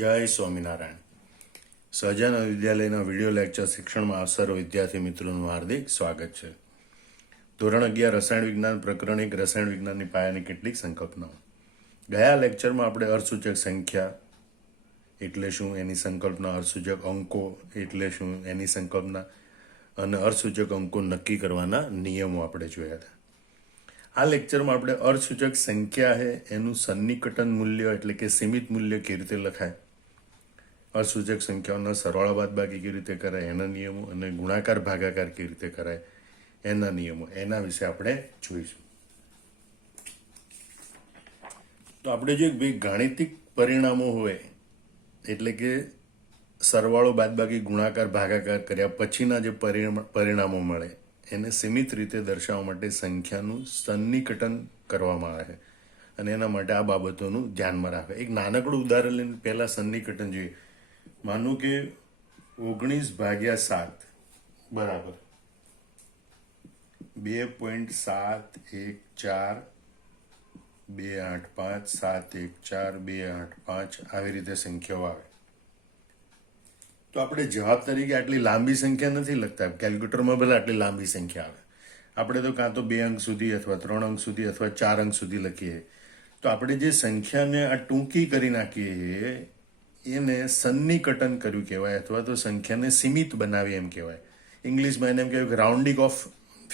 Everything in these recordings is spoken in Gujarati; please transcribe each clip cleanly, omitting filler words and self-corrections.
જય સ્વામિનારાયણ. સહજાનંદ વિદ્યાલયના વિડીયો લેક્ચર શિક્ષણમાં આપ સર્વ વિદ્યાર્થી મિત્રોનું હાર્દિક સ્વાગત છે. ધોરણ 11 રસાયણ વિજ્ઞાન પ્રકરણ 1 રસાયણ વિજ્ઞાનની પાયાની કેટલીક સંકલ્પનાઓ. ગયા લેક્ચરમાં આપણે અર્થસૂચક સંખ્યા એટલે શું, એની સંકલ્પના, અર્થસૂચક અંકો એટલે શું, એની સંકલ્પના અને અર્થસૂચક અંકો નક્કી કરવાના નિયમો આપણે જોયા હતા. આ લેક્ચરમાં આપણે અર્થસૂચક સંખ્યા છે એનું સન્નિકટન મૂલ્ય એટલે કે સીમિત મૂલ્ય કેવી રીતે લખાય, અર્થસૂચક સંખ્યાઓના સરવાળા બાદબાકી કેવી રીતે કરાય એના નિયમો, અને ગુણાકાર ભાગાકાર કેવી રીતે કરાય એના નિયમો, એના વિશે આપણે જોઈશું. તો આપણે જો ભાઈ ગાણિતિક પરિણામો હોય એટલે કે સરવાળો બાદબાકી ગુણાકાર ભાગાકાર કર્યા પછીના જે પરિણામો મળે એને સીમિત રીતે દર્શાવવા માટે સંખ્યાનું સન્નિકટન કરવામાં આવે છે, અને એના માટે આ બાબતોનું ધ્યાનમાં રાખે. એક નાનકડું ઉદાહરણ લઈને પહેલા સન્નિકટન જોઈએ. માનો કે 19/7 બરાબર 2.714 285 714 285 આવી રીતે સંખ્યાઓ આવે. તો આપણે જવાબ તરીકે આટલી લાંબી સંખ્યા નથી લખતા. કેલ્ક્યુલેટરમાં ભલે આટલી લાંબી સંખ્યા આવે, આપણે તો કાં તો 2 અંક સુધી અથવા 3 અંક સુધી અથવા 4 અંક સુધી લખીએ. તો આપણે જે સંખ્યાને આ ટૂંકી કરી નાખીએ એને સન્નિકટન કર્યું કહેવાય, અથવા તો સંખ્યાને સીમિત બનાવી એમ કહેવાય. ઇંગ્લિશમાં એને એમ કહેવાય કે રાઉન્ડિંગ ઓફ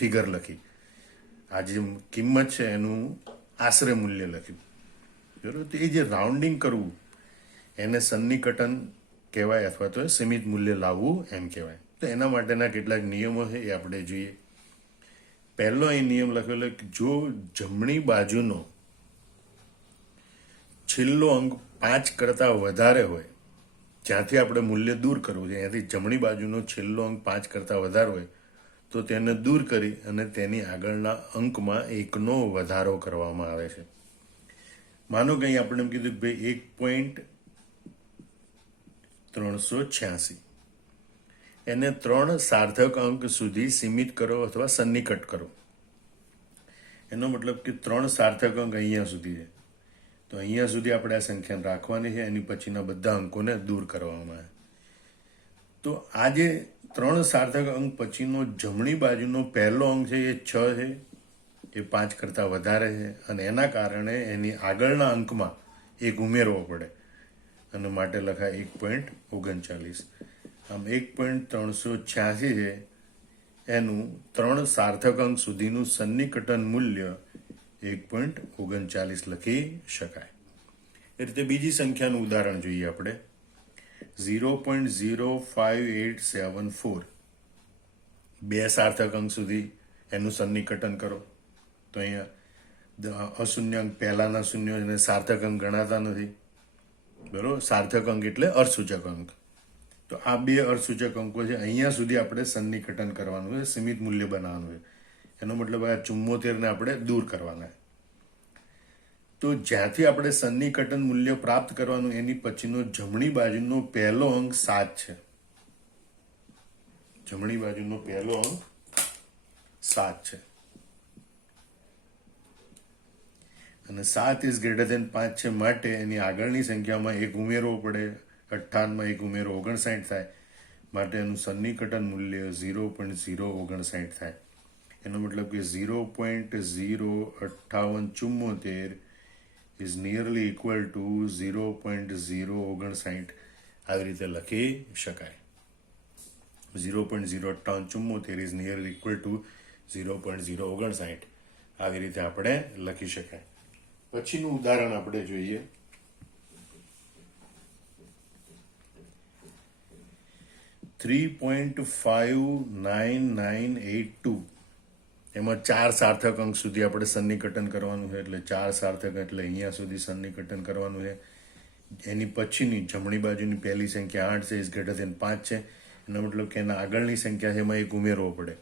ફિગર લખી. આ જે કિંમત છે એનું આશરે મૂલ્ય લખ્યું, બરાબર. તો એ જે રાઉન્ડિંગ કરવું એને સન્નિકટન કહેવાય, અથવા તો સીમિત મૂલ્ય લાવવું એમ કહેવાય. તો એના માટેના કેટલાક નિયમો છે એ આપણે જોઈએ. પહેલો એ નિયમ લખેલો કે જો જમણી બાજુનો છેલ્લો અંક 5 કરતાં વધારે હોય, જ્યાંથી આપણે મૂલ્ય દૂર કરવું છે, ત્યાંથી જમણી બાજુનો છેલ્લો અંક 5 કરતાં વધારે હોય તો તેને દૂર કરી અને તેની આગળના અંકમાં 1નો વધારો કરવામાં આવે છે. માનો કે અહીં આપણે એમ કીધું કે ભાઈ 1.386 એને 3 સાર્થક અંક સુધી સીમિત કરો અથવા સન્નિકટ કરો. એનો મતલબ કે 3 સાર્થક અંક અહીંયા સુધી છે, તો અહીંયા સુધી આપણે આ સંખ્યાને રાખવાની છે, એની પછીના બધા અંકોને દૂર કરવામાં આવે. તો આ જે 3 સાર્થક અંક પછીનો જમણી બાજુનો પહેલો અંક છે એ 6 છે, એ 5 કરતાં વધારે છે, અને એના કારણે એની આગળના અંકમાં 1 ઉમેરવો પડે, અને માટે લખાય 1.39. આમ 1.386 છે એનું 3 સાર્થક અંક સુધીનું સન્નિકટન મૂલ્ય 1.39 લખી શકાય. એ રીતે બીજી સંખ્યાનું ઉદાહરણ જોઈએ આપણે. 0.05874 2 સાર્થક અંક સુધી એનું સન્નિકટન કરો. તો અહીંયા અશૂન્ય અંક પહેલાના શૂન્ય એને સાર્થક અંક ગણાતા નથી, બરોબર. સાર્થક અંક એટલે અર્થસૂચક અંક. તો આ 2 અર્થસૂચક અંકો છે, અહીંયા સુધી આપણે સન્નિકટન કરવાનું છે, સીમિત મૂલ્ય બનાવવાનું છે. એનો મતલબ આ 74ને આપણે દૂર કરવાના. તો જ્યાંથી આપણે સન્નિકટન મૂલ્ય પ્રાપ્ત કરવાનું એની પછીનો જમણી બાજુનો પહેલો અંક 7 છે. જમણી બાજુનો પહેલો અંક 7 છે, અને 7 ઇઝ ગ્રેટર ધેન 5 છે, માટે એની આગળની સંખ્યામાં 1 ઉમેરવો પડે. 58માં 1 ઉમેરો 59 થાય, માટે એનું સન્નિકટન મૂલ્ય 0.059 થાય. એનો મતલબ કે 0.05874 ઇઝ નિયરલી ઇક્વલ ટુ 0.059. આવી રીતે લખી શકાય. 0.05874 ઇઝ નિયરલી ઇક્વલ ટુ 0.059. આવી રીતે આપણે લખી શકાય. પછીનું ઉદાહરણ આપણે જોઈએ. 3.59982 એમાં 4 સાર્થક અંક સુધી આપણે સન્નિકટન કરવાનું છે, એટલે 4 સાર્થક એટલે અહીંયા સુધી સન્નિકટન કરવાનું છે. એની પછીની જમણી બાજુની પહેલી સંખ્યા 8 છે, ઇઝ ગ્રેટર ધેન 5 છે. એનો મતલબ કે એના આગળની સંખ્યા છે એમાં 1 ઉમેરવો પડે.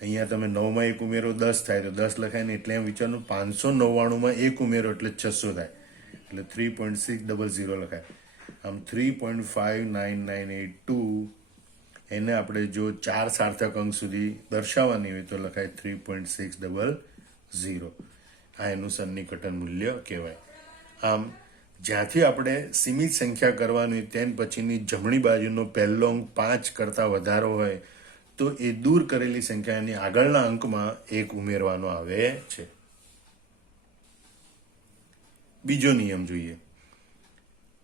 અહીંયા તમે 9માં 1 ઉમેરો 10 થાય, તો 10 લખાય ને, એટલે એમ વિચારનું 599માં 1 ઉમેરો એટલે 600 થાય, એટલે 3.600 લખાય. આમ 3.59982 એને આપણે જો 4 સાર્થક અંક સુધી દર્શાવવાની હોય તો લખાય 3.600. આ એનું સન્નિકટન મૂલ્ય કહેવાય. આમ જ્યાંથી આપણે સીમિત સંખ્યા કરવાની તેન પછીની જમણી બાજુનો પહેલો અંક 5 કરતાં વધારો હોય તો એ દૂર કરેલી સંખ્યાની આગળના અંકમાં 1 ઉમેરવાનો આવે છે. બીજો નિયમ જોઈએ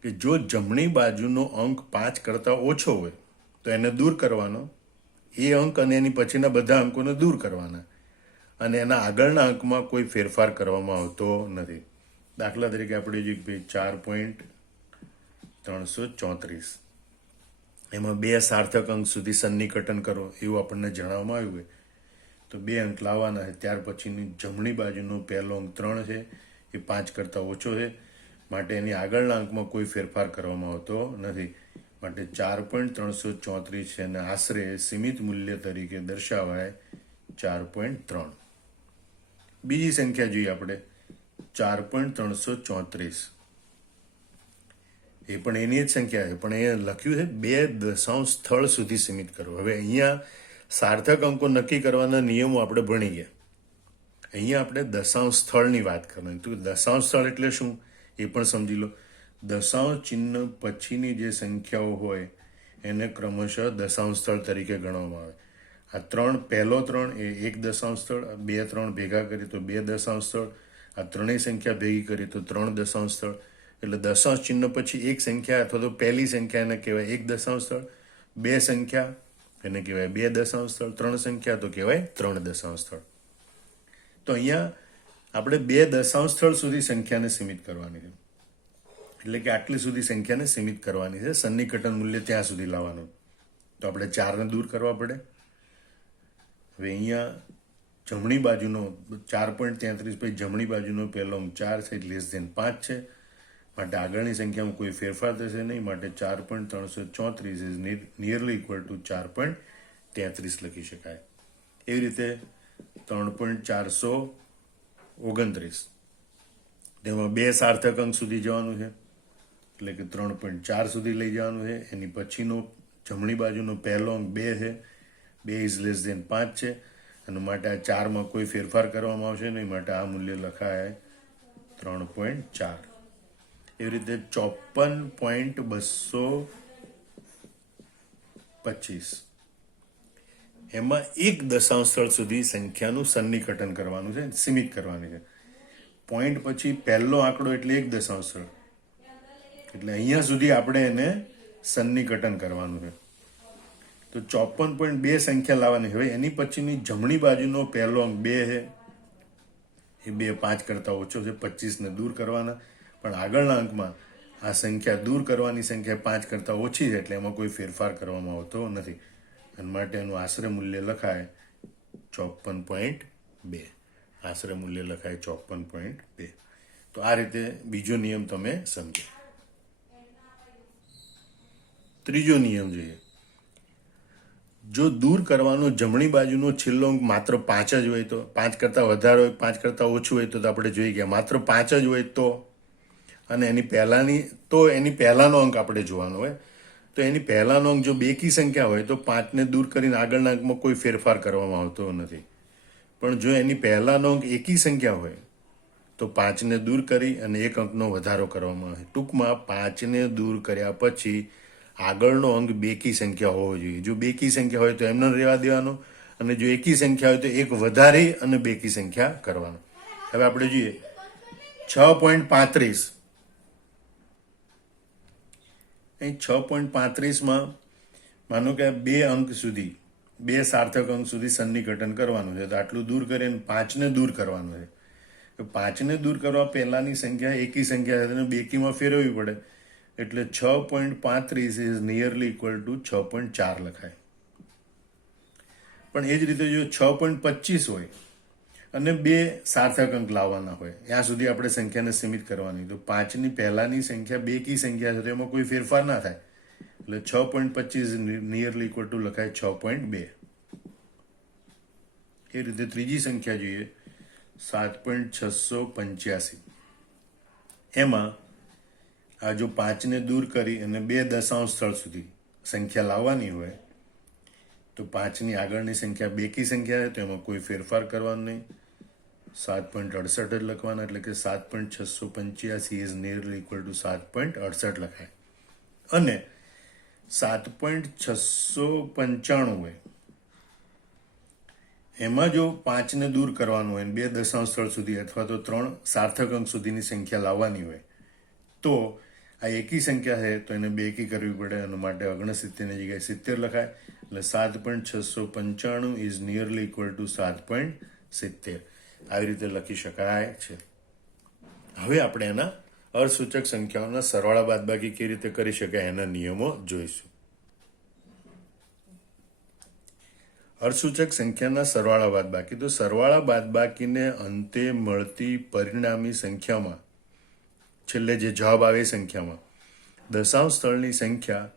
કે જો જમણી બાજુનો અંક 5 કરતાં ઓછો હોય તો એને દૂર કરવાનો, એ અંક અને એની પછીના બધા અંકોને દૂર કરવાના, અને એના આગળના અંકમાં કોઈ ફેરફાર કરવામાં આવતો નથી. દાખલા તરીકે આપણે જોઈએ કે 4.334 એમાં 2 સાર્થક અંક સુધી સન્નિકટન કરો એવું આપણને જણાવવામાં આવ્યું હોય તો 2 અંક લાવવાના છે. ત્યાર પછીની જમણી બાજુનો પહેલો અંક 3 છે, એ 5 કરતાં ઓછો છે, માટે એની આગળના અંકમાં કોઈ ફેરફાર કરવામાં આવતો નથી. માટે 4.334 છે અને આશરે સીમિત મૂલ્ય તરીકે દર્શાવાય 4.3. બીજી સંખ્યા જોઈએ આપણે 4.334. એ પણ એની જ સંખ્યા છે, પણ અહીંયા લખ્યું છે 2 દશાંશ સ્થળ સુધી સીમિત કરો. હવે અહીંયા સાર્થક અંકો નક્કી કરવાના નિયમો આપણે ભણી ગયા. અહીંયા આપણે દશાંશ સ્થળની વાત કરવાની. તો દશાંશ સ્થળ એટલે શું એ પણ સમજી લો. દશાંશ ચિહ્ન પછીની જે સંખ્યાઓ હોય એને ક્રમશઃ દશાંશ સ્થળ તરીકે ગણવામાં આવે. આ 3 પહેલો 3 એ 1 દશાંશ સ્થળ, 2 3 ભેગા કરીએ તો 2 દશાંશ સ્થળ, આ ત્રણેય સંખ્યા ભેગી કરીએ તો 3 દશાંશ સ્થળ. એટલે દશાંશ ચિહ્ન પછી એક સંખ્યા અથવા તો પહેલી સંખ્યા એને કહેવાય 1 દશાંશ સ્થળ, 2 સંખ્યા એને કહેવાય 2 દશાંશ સ્થળ, 3 સંખ્યા તો કહેવાય 3 દશાંશ સ્થળ. તો અહીંયા આપણે 2 દશાંશ સ્થળ સુધી સંખ્યાને સીમિત કરવાની છે. એટલે કે આટલી સુધી સંખ્યાને સીમિત કરવાની છે, સન્નિકટન મૂલ્ય ત્યાં સુધી લાવવાનું. તો આપણે 4ને દૂર કરવા પડે. હવે અહીંયા જમણી બાજુનો 4.33 પછી જમણી બાજુનો પહેલો અંક 4 છે, લેસ ધેન 5 છે, માટે આગળની સંખ્યામાં કોઈ ફેરફાર થશે નહીં. માટે 4.334 ઇઝ નિયરલી ઇક્વલ ટુ 4.33 લખી શકાય. એવી રીતે 3.429 તેમાં 2 સાર્થક અંક સુધી જવાનું છે, એટલે કે 3.4 સુધી લઈ જવાનું છે. એની પછીનો જમણી બાજુનો પહેલો અંક 2 છે, 2 ઇઝ લેસ ધેન 5 છે, અને માટે આ 4માં કોઈ ફેરફાર કરવામાં આવશે નહીં. માટે આ મૂલ્ય લખાય 3.4. એવી રીતે 54.225 એમાં 1 દશાંશ સ્થળ સુધી સંખ્યાનું સન્નિકટન કરવાનું છે, સીમિત કરવાની છે. પોઈન્ટ પછી પહેલો આંકડો એટલે 1 દશાંશ સ્થળ, એટલે અહીંયા સુધી આપણે એને સન્નિકટન કરવાનું છે. તો 54.2 સંખ્યા લાવવાની. હવે એની પછીની જમણી બાજુનો પહેલો અંક 2 છે, એ 2 5 કરતાં ઓછો છે, 25ને દૂર કરવાના, પણ આગળના અંકમાં આ સંખ્યા દૂર કરવાની સંખ્યા 5 કરતાં ઓછી છે, એટલે એમાં કોઈ ફેરફાર કરવામાં આવતો નથી, અને માટે એનું આશરે મૂલ્ય લખાય 54.2. આશરે મૂલ્ય લખાય 54.2. તો આ રીતે બીજો નિયમ તમે સમજો. ત્રીજો નિયમ જોઈએ. જો દૂર કરવાનો જમણી બાજુનો છેલ્લો અંક માત્ર 5 જ હોય તો, 5 કરતાં વધારે હોય, 5 કરતાં ઓછું હોય તો આપણે જોઈ ગયા માત્ર 5 જ હોય તો, અને એની પહેલાનો અંક આપણે જોવાનો હોય. તો એની પહેલાનો અંક જો બેકી સંખ્યા હોય તો 5ને દૂર કરીને આગળના અંકમાં કોઈ ફેરફાર કરવામાં આવતો નથી. પણ જો એની પહેલાનો અંક એકી સંખ્યા હોય તો 5ને દૂર કરી અને એક અંકનો વધારો કરવામાં આવે. ટૂંકમાં 5ને દૂર કર્યા પછી આગળનો અંક બેકી સંખ્યા હોવો જોઈએ. જો બેકી સંખ્યા હોય તો એમને રહેવા દેવાનો, અને જો એકી સંખ્યા હોય તો એક વધારી અને બેકી સંખ્યા કરવાનો. હવે આપણે જોઈએ 6.35. અહીં 6.35માં માનો કે 2 અંક સુધી, 2 સાર્થક અંક સુધી સન્નિકટન કરવાનું છે, તો આટલું દૂર કરીને 5ને દૂર કરવાનું છે. તો 5ને દૂર કરવા પહેલાની સંખ્યા એકી સંખ્યા છે, બેકીમાં ફેરવવી પડે, એટલે 6.35 ઇઝ નિયરલી ઇક્વલ ટુ 6.4 લખાય. પણ એ જ રીતે જો 6.25 હોય અને 2 સાર્થક અંક લાવવાના હોય, ત્યાં સુધી આપણે સંખ્યાને સીમિત કરવાની. તો 5ની પહેલાની સંખ્યા બેકી સંખ્યા છે, તો એમાં કોઈ ફેરફાર ના થાય, એટલે 6.25 નિયરલી ઇક્વલ ટુ લખાય 6.2. એ રીતે ત્રીજી સંખ્યા જોઈએ 7.685. એમાં આ જો 5ને દૂર કરી અને 2 દશાંશ સ્થળ સુધી સંખ્યા લાવવાની હોય તો 5ની આગળની સંખ્યા બેકી સંખ્યા છે, તો એમાં કોઈ ફેરફાર કરવાનો નહીં. 7.68 જ લખવાના, એટલે કે 7.685 ઇઝ નિયરલી ઇક્વલ ટુ 7.68 લખાય. અને 7.695 હોય એમાં જો 5ને દૂર કરવાનું હોય, 2 દશાંશ સ્થળ સુધી અથવા તો 3 સાર્થક અંક સુધીની સંખ્યા લાવવાની હોય, તો આ એકી સંખ્યા છે તો એને બેકી કરવી પડે. એના માટે 69ની જગ્યાએ 70 લખાય. એટલે 7.695 ઇઝ નિયરલી ઇક્વલ ટુ 7.70. આવી રીતે લખી શકાય છે. હવે આપણે એના અર્થસૂચક સંખ્યાઓના સરવાળા બાદબાકી કેવી રીતે કરી શકાય એના નિયમો જોઈશું. અર્થસૂચક સંખ્યાના સરવાળા બાદબાકી. તો સરવાળા બાદબાકીને અંતે મળતી પરિણામી સંખ્યામાં, છેલ્લે જે જવાબ આવે એ સંખ્યામાં દશાંશ સ્થળની સંખ્યા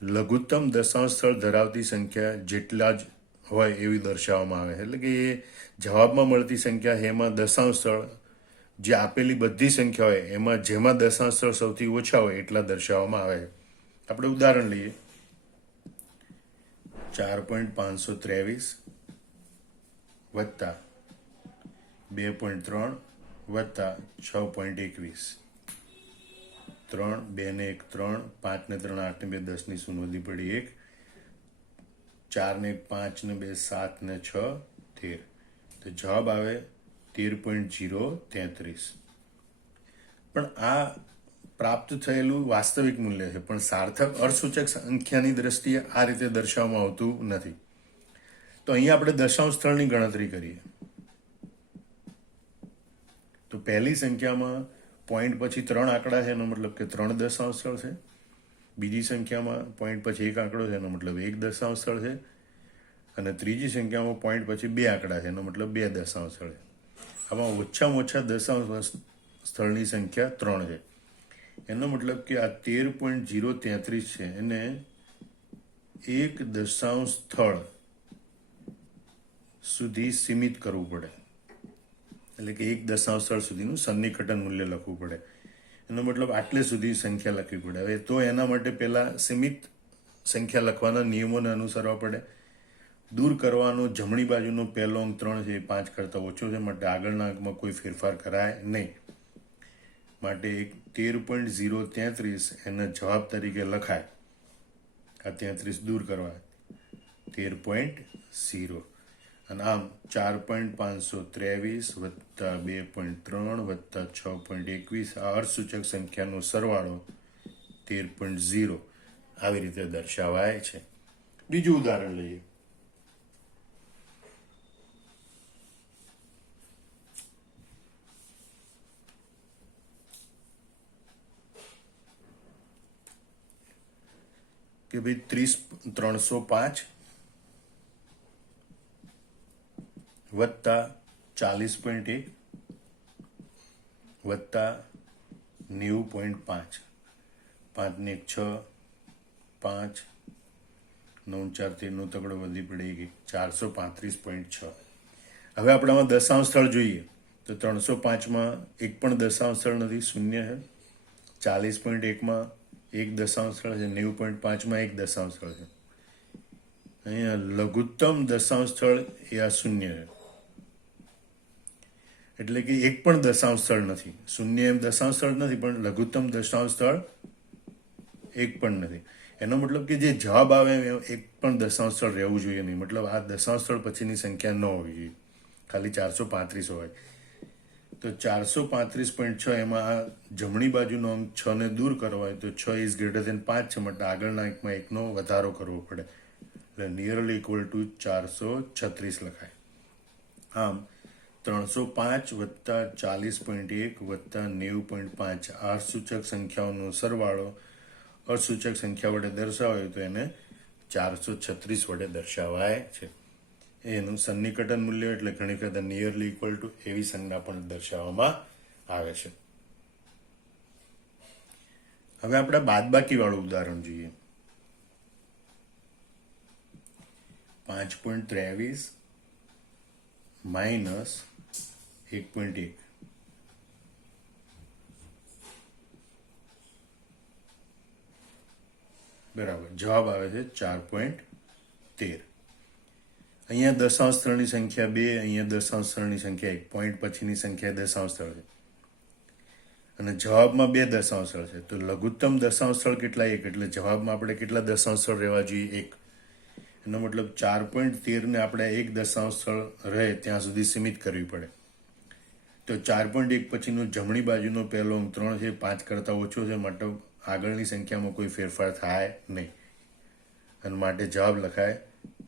લઘુત્તમ દશાંશ સ્થળ ધરાવતી સંખ્યા જેટલા જ હોય એવી દર્શાવવામાં આવે. એટલે કે એ જવાબમાં મળતી સંખ્યા એમાં દશાંશ સ્થળ જે આપેલી બધી સંખ્યા હોય એમાં જેમાં દશાંશ સ્થળ સૌથી ઓછા હોય એટલા દર્શાવવામાં આવે. આપણે ઉદાહરણ લઈએ. 4.523 વત્તા 2.3 વત્તા 6.21. 3, 2 ને 1 3, 5 ને 3 8 ને 2 10 ની શૂન્ય વધી પડી 1, 4 ને 1 5 ને 2 7 ને 6 13. તો જવાબ આવે 13.033. પણ આ પ્રાપ્ત થયેલું વાસ્તવિક મૂલ્ય છે, પણ સાર્થક અર્થસૂચક સંખ્યાની દ્રષ્ટિએ આ રીતે દર્શાવવામાં આવતું નથી. તો અહીંયા આપણે દશાંશ સ્થળની ગણતરી કરીએ. તો પહેલી સંખ્યામાં પોઈન્ટ પછી 3 આંકડા છે, એનો મતલબ કે 3 દશાંશ સ્થળ છે. બીજી સંખ્યામાં પોઈન્ટ પછી 1 આંકડો છે, એનો મતલબ 1 દશાંશ સ્થળ છે. અને ત્રીજી સંખ્યામાં પોઈન્ટ પછી 2 આંકડા છે, એનો મતલબ 2 દશાંશ સ્થળ છે. આમાં ઓછામાં ઓછા દશાંશ સ્થળની સંખ્યા 3 છે. એનો મતલબ કે આ 13.033 છે એને 1 દશાંશ સ્થળ સુધી સીમિત કરવું પડે. એટલે કે 1 દશાંશ સ્થળ સુધીનું સન્નિકટન મૂલ્ય લખવું પડે. એનો મતલબ આટલે સુધી સંખ્યા લખવી પડે. હવે તો એના માટે પહેલા સીમિત સંખ્યા લખવાના નિયમોને અનુસરવા પડે. દૂર કરવાનો જમણી બાજુનો પહેલો અંક 3 છે, એ 5 કરતાં ઓછો છે, માટે આગળના અંકમાં કોઈ ફેરફાર કરાય નહીં. માટે 13.033 એના જવાબ તરીકે લખાય. આ 33 દૂર કરવા 13.0. અને આમ 4.523 વત્તા 2.3 વત્તા 6.21 આ અર્થસૂચક સંખ્યાનો સરવાળો 13.0 આવી રીતે દર્શાવાય છે. બીજું ઉદાહરણ લઈએ. કે ભાઈ 305 વત્તા 40.1 વત્તા 90.5. 5 ને 6 5 9 4 13 તગડો વધી પડે 435.6. હવે આપણે આમાં દશાંશ સ્થળ જોઈએ તો 305માં એક પણ દશાંશ સ્થળ નથી, શૂન્ય છે. 40.1માં એક દશાંશ સ્થળ છે, 90.5માં એક દશાંશ સ્થળ છે. અહીંયા લઘુત્તમ દશાંશ સ્થળ એ આ શૂન્ય છે. એટલે કે એક પણ દશાંશ સ્થળ નથી. શૂન્ય એમ દશાંશ સ્થળ નથી, પણ લઘુત્તમ દશાંશ સ્થળ એક પણ નથી. એનો મતલબ કે જે જવાબ આવે એક પણ દશાંશ સ્થળ રહેવું જોઈએ નહીં. મતલબ આ દશાંશ સ્થળ પછીની સંખ્યા ન હોવી જોઈએ, ખાલી 435 હોય. તો 435.6 એમાં આ જમણી બાજુનો અંક 6 ને દૂર કરવો હોય તો 6 ઇઝ ગ્રેટર દેન 5 છે, માટે આગળના અંકમાં એકનો વધારો કરવો પડે. એટલે નિયરલી ઇક્વલ ટુ 436 લખાય. આમ 305 વત્તા 40.1 વત્તા 90.5 આ અર્થસૂચક સંખ્યાઓનો સરવાળો અર્થસૂચક સંખ્યા વડે દર્શાવાય તો એને 436 વડે દર્શાવાય છે. એનું સન્નિકટન મૂલ્ય એટલે ઘણી વખત નિયરલી ઇક્વલ ટુ એવી સંજ્ઞા પણ દર્શાવવામાં આવે છે. હવે આપણે બાદબાકી વાળું ઉદાહરણ જોઈએ. 5.23 માઇનસ 1.1. બરાબર, જવાબ આવે છે 4.13. અહીંયા દશાંશ સ્થળની સંખ્યા 2, અહીંયા દશાંશ સ્થળની સંખ્યા 1, પોઈન્ટ પછીની સંખ્યા દશાંશ સ્થળ છે અને જવાબમાં 2 દશાંશ સ્થળ છે. તો લઘુત્તમ દશાંશ સ્થળ કેટલા? 1. એટલે જવાબમાં આપણે કેટલા દશાંશ સ્થળ રહેવા જોઈએ? 1. એનો મતલબ 4.13 ને આપણે 1 દશાંશ સ્થળ રહે ત્યાં સુધી સીમિત કરવી પડે. તો 4.1 પછીનું જમણી બાજુનો પહેલો અંક 3 છે, 5 કરતાં ઓછો છે, માટે આગળની સંખ્યામાં કોઈ ફેરફાર થાય નહીં અને માટે જવાબ લખાય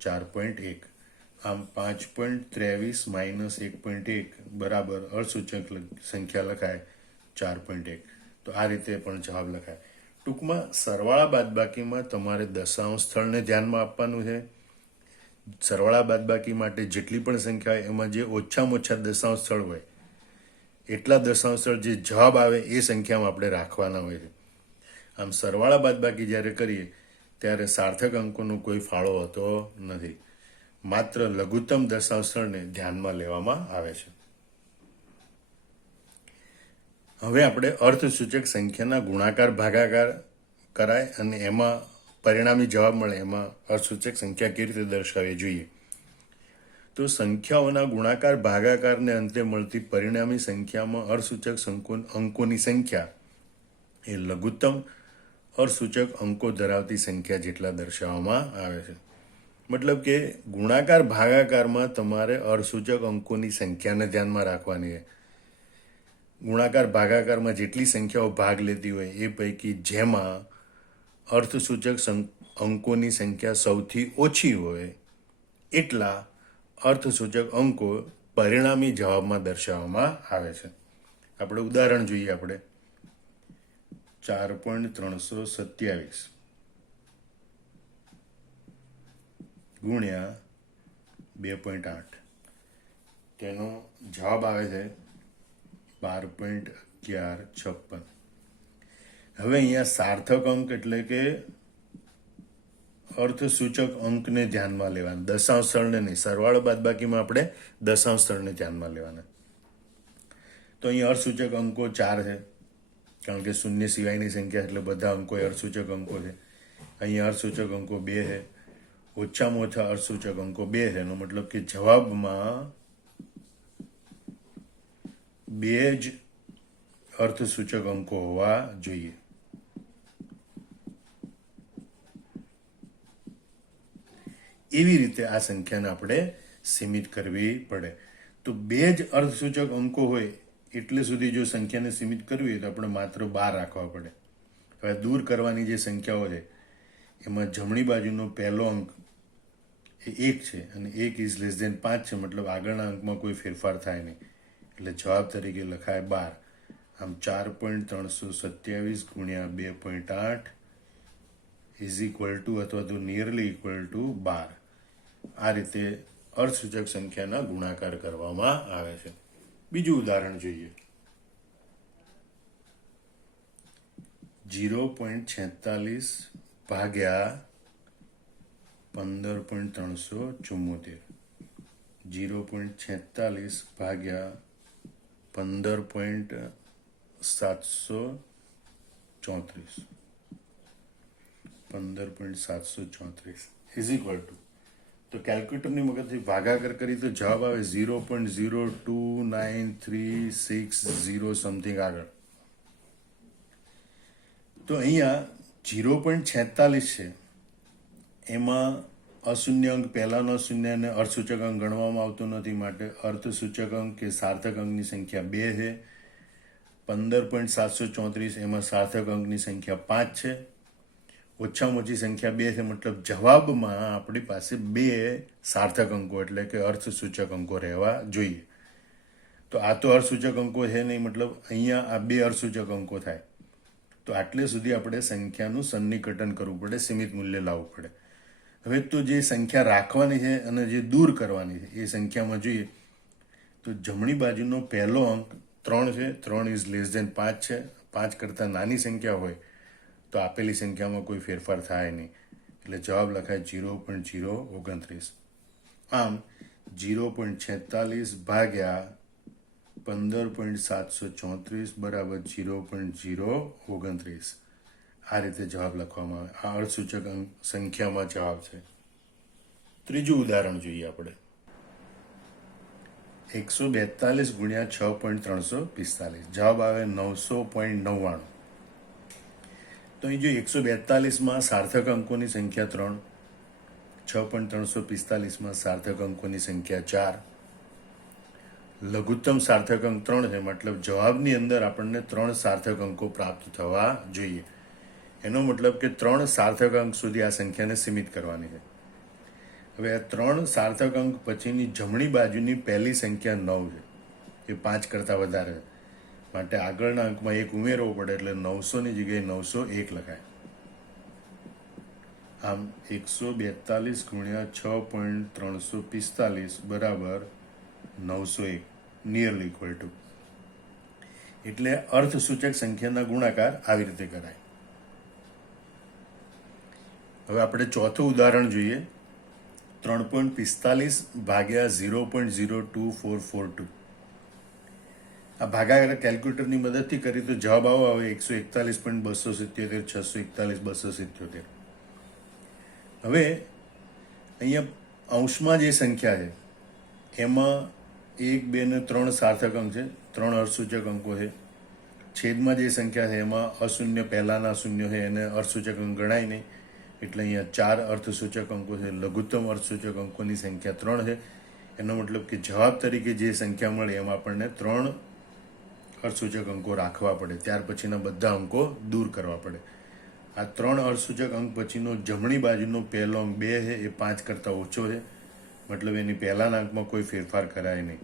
4.1. આમ 5.23 માઇનસ 1.1 બરાબર અર્ધસૂચક સંખ્યા લખાય 4.1. તો આ રીતે પણ જવાબ લખાય. ટૂંકમાં સરવાળા બાદબાકીમાં તમારે દશાંશ સ્થળને ધ્યાનમાં આપવાનું છે. સરવાળા બાદબાકી માટે જેટલી પણ સંખ્યા હોય એમાં જે ઓછામાં ઓછા દશાંશ સ્થળ હોય એટલા દશાંશ સ્થળ જે જવાબ આવે એ સંખ્યામાં આપણે રાખવાના હોય છે. આમ સરવાળા બાદબાકી જ્યારે કરીએ ત્યારે સાર્થક અંકોનો કોઈ ફાળો હોતો નથી, માત્ર લઘુત્તમ દશાંશ સ્થળને ધ્યાનમાં લેવામાં આવે છે. હવે આપણે અર્થસૂચક સંખ્યાના ગુણાકાર ભાગાકાર કરાય અને એમાં પરિણામી જવાબ મળે, એમાં અર્થસૂચક સંખ્યા કેવી રીતે દર્શાવવી જોઈએ. તો સંખ્યાઓના ગુણાકાર ભાગાકારને અંતે મળતી પરિણામી સંખ્યામાં અર્થસૂચક અંકોની સંખ્યા એ લઘુત્તમ અર્થસૂચક અંકો ધરાવતી સંખ્યા જેટલા દર્શાવવામાં આવે છે. મતલબ કે ગુણાકાર ભાગાકારમાં તમારે અર્થસૂચક અંકોની સંખ્યાને ધ્યાનમાં રાખવાની છે. ગુણાકાર ભાગાકારમાં જેટલી સંખ્યાઓ ભાગ લેતી હોય એ પૈકી જેમાં અર્થસૂચક અંકોની સંખ્યા સૌથી ઓછી હોય એટલા અર્થસૂચક અંકો પરિણામી જવાબમાં દર્શાવવામાં આવે છે. આપણે ઉદાહરણ જોઈએ. આપણે 4.327 ગુણ્યા 2.8 તેનો જવાબ આવે છે 12.1156. હવે અહીંયા સાર્થક અંક એટલે કે અર્થસૂચક અંકને ધ્યાનમાં લેવાના, દશાંશ સ્થળને નહીં. સરવાળો બાદબાકીમાં આપણે દશાંશ સ્થળને ધ્યાનમાં લેવાના. તો અહીંયા અર્થસૂચક અંકો 4 છે, કારણ કે શૂન્ય સિવાયની સંખ્યા એટલે બધા અંકો અર્થસૂચક અંકો છે. અહીંયા અર્થસૂચક અંકો 2 છે, ઓછામાં ઓછા અર્થસૂચક અંકો 2 છે. એનો મતલબ કે જવાબમાં 2 જ અર્થસૂચક અંકો હોવા જોઈએ. એવી રીતે આ સંખ્યાને આપણે સીમિત કરવી પડે. તો 2 જ અર્થસૂચક અંકો હોય એટલે સુધી જો સંખ્યાને સીમિત કરવી હોય તો આપણે માત્ર 12 રાખવા પડે. હવે દૂર કરવાની જે સંખ્યાઓ છે એમાં જમણી બાજુનો પહેલો અંક એ 1 છે અને 1 ઇઝ લેસ ધેન 5 છે, મતલબ આગળના અંકમાં કોઈ ફેરફાર થાય નહીં એટલે જવાબ તરીકે લખાય 12. આમ 4.327 ગુણ્યા 2.8 ઇઝ ઇક્વલ ટુ અથવા તો નિયરલી ઇક્વલ ટુ 12. આ રીતે અર્થસૂચક સંખ્યાના ગુણાકાર કરવામાં આવે છે. બીજું ઉદાહરણ જોઈએ. 0.46 ભાગ્યા 15.374. 0.46 ભાગ્યા 15.734 ઇઝ ઇક્વલ ટુ, તો કેલ્ક્યુલેટરની મદદથી ભાગાકાર કરી તો જવાબ આવે 0.02936 સમથિંગ આગળ. તો અહીંયા 0.46 છે, એમાં અશૂન્ય અંક પહેલાનો શૂન્યને અર્થસૂચક અંક ગણવામાં આવતો નથી, માટે અર્થસૂચક અંક કે સાર્થક અંકની સંખ્યા 2 છે. 15.734 એમાં સાર્થક અંકની સંખ્યા 5 છે. ઓછામાં ઓછી સંખ્યા 2 છે, મતલબ જવાબમાં આપણી પાસે 2 સાર્થક અંકો એટલે કે અર્થસૂચક અંકો રહેવા જોઈએ. તો આ તો અર્થસૂચક અંકો છે નહીં, મતલબ અહીંયા આ 2 અર્થસૂચક અંકો થાય. તો આટલે સુધી આપણે સંખ્યાનું સન્નિકટન કરવું પડે, સીમિત મૂલ્ય લાવવું પડે. હવે તો જે સંખ્યા રાખવાની છે અને જે દૂર કરવાની છે એ સંખ્યામાં જોઈએ તો જમણી બાજુનો પહેલો અંક 3 છે, 3 ઇઝ લેસ ધેન 5 છે. 5 કરતાં નાની સંખ્યા હોય તો આપેલી સંખ્યામાં કોઈ ફેરફાર થાય નહીં એટલે જવાબ લખાય 0.029. આમ 0.46 ભાગ્યા 15.734 બરાબર 0.029. આ રીતે જવાબ લખવામાં આવે. આ અર્થસૂચક સંખ્યામાં જવાબ છે. ત્રીજું ઉદાહરણ જોઈએ આપણે. 142 ગુણ્યા 6.345. જવાબ આવે 900.99. તો અહીં જો 142માં સાર્થક અંકોની સંખ્યા 3, 6.345માં સાર્થક અંકોની સંખ્યા 4, લઘુત્તમ સાર્થક અંક 3 છે, મતલબ જવાબની અંદર આપણને 3 સાર્થક અંકો પ્રાપ્ત થવા જોઈએ. એનો મતલબ કે 3 સાર્થક અંક સુધી આ સંખ્યાને સીમિત કરવાની છે. હવે આ 3 સાર્થક અંક પછીની જમણી બાજુની પહેલી સંખ્યા 9 છે, એ 5 કરતાં વધારે છે, માટે આગળના અંકમાં 1 ઉમેરવો પડે, એટલે 900ની જગ્યાએ 901 લખાય. આમ 142 ગુણ્યા 6.345 બરાબર 901, નિયરલી ઇક્વલ ટુ. એટલે અર્થસૂચક સંખ્યાના ગુણાકાર આવી રીતે કરાય. હવે આપણે ચોથું ઉદાહરણ જોઈએ. 3.45 ભાગ્યા 0.02442. આ ભાગાકાર કેલ્ક્યુલેટરની મદદથી કરી તો જવાબ આવો આવે 141.277, 641.277. હવે અહીંયા અંશમાં જે સંખ્યા છે એમાં 1, 2 ને 3 સાર્થક અંક છે, 3 અર્થસૂચક અંકો છે. છેદમાં જે સંખ્યા છે એમાં અશૂન્ય પહેલાના શૂન્ય છે, એને અર્થસૂચક અંક ગણાય નહીં, એટલે અહીંયા 4 અર્થસૂચક અંકો છે. લઘુત્તમ અર્થસૂચક અંકોની સંખ્યા 3 છે. એનો મતલબ કે જવાબ તરીકે જે સંખ્યા મળે એમાં આપણને 3 અર્થસૂચક અંકો રાખવા પડે, ત્યાર પછીના બધા અંકો દૂર કરવા પડે. આ 3 અર્થસૂચક અંક પછીનો જમણી બાજુનો પહેલો અંક 2 છે, એ 5 કરતાં ઓછો છે, મતલબ એની પહેલાના અંકમાં કોઈ ફેરફાર કરાય નહીં,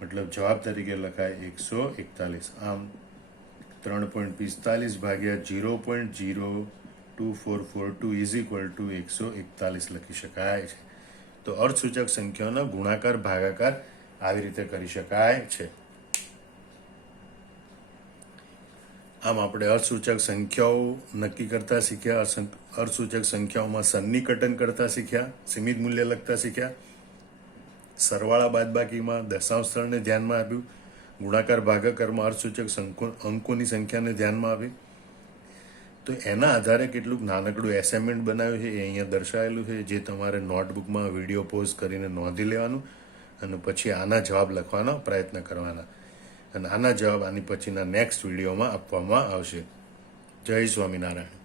મતલબ જવાબ તરીકે લખાય 141. આમ 3.45 ભાગ્યા 0.02442 ઇઝ ઇક્વલ ટુ 141 લખી શકાય છે. તો અર્થસૂચક સંખ્યાઓના ગુણાકાર ભાગાકાર આવી રીતે કરી શકાય છે. આમ આપણે અર્થસૂચક સંખ્યાઓ નક્કી કરતા શીખ્યા, અર્થસૂચક સંખ્યાઓમાં સન્નિકટન કરતા શીખ્યા, સીમિત મૂલ્ય લખતા શીખ્યા, સરવાળા બાદબાકીમાં દશાંશ સ્થળને ધ્યાનમાં આપ્યું, ગુણાકાર ભાગાકારમાં અર્થસૂચક અંકોની સંખ્યાને ધ્યાનમાં આપી. તો એના આધારે કેટલુંક નાનકડું એસાઇનમેન્ટ બનાવ્યું છે, એ અહીંયા દર્શાવેલું છે, જે તમારે નોટબુકમાં વિડીયો પોઝ કરીને નોંધી લેવાનું અને પછી આના જવાબ લખવાનો પ્રયત્ન કરવાના. અને આના જવાબ આની પછીના નેક્સ્ટ વિડીયોમાં આપવામાં આવશે. જય સ્વામિનારાયણ.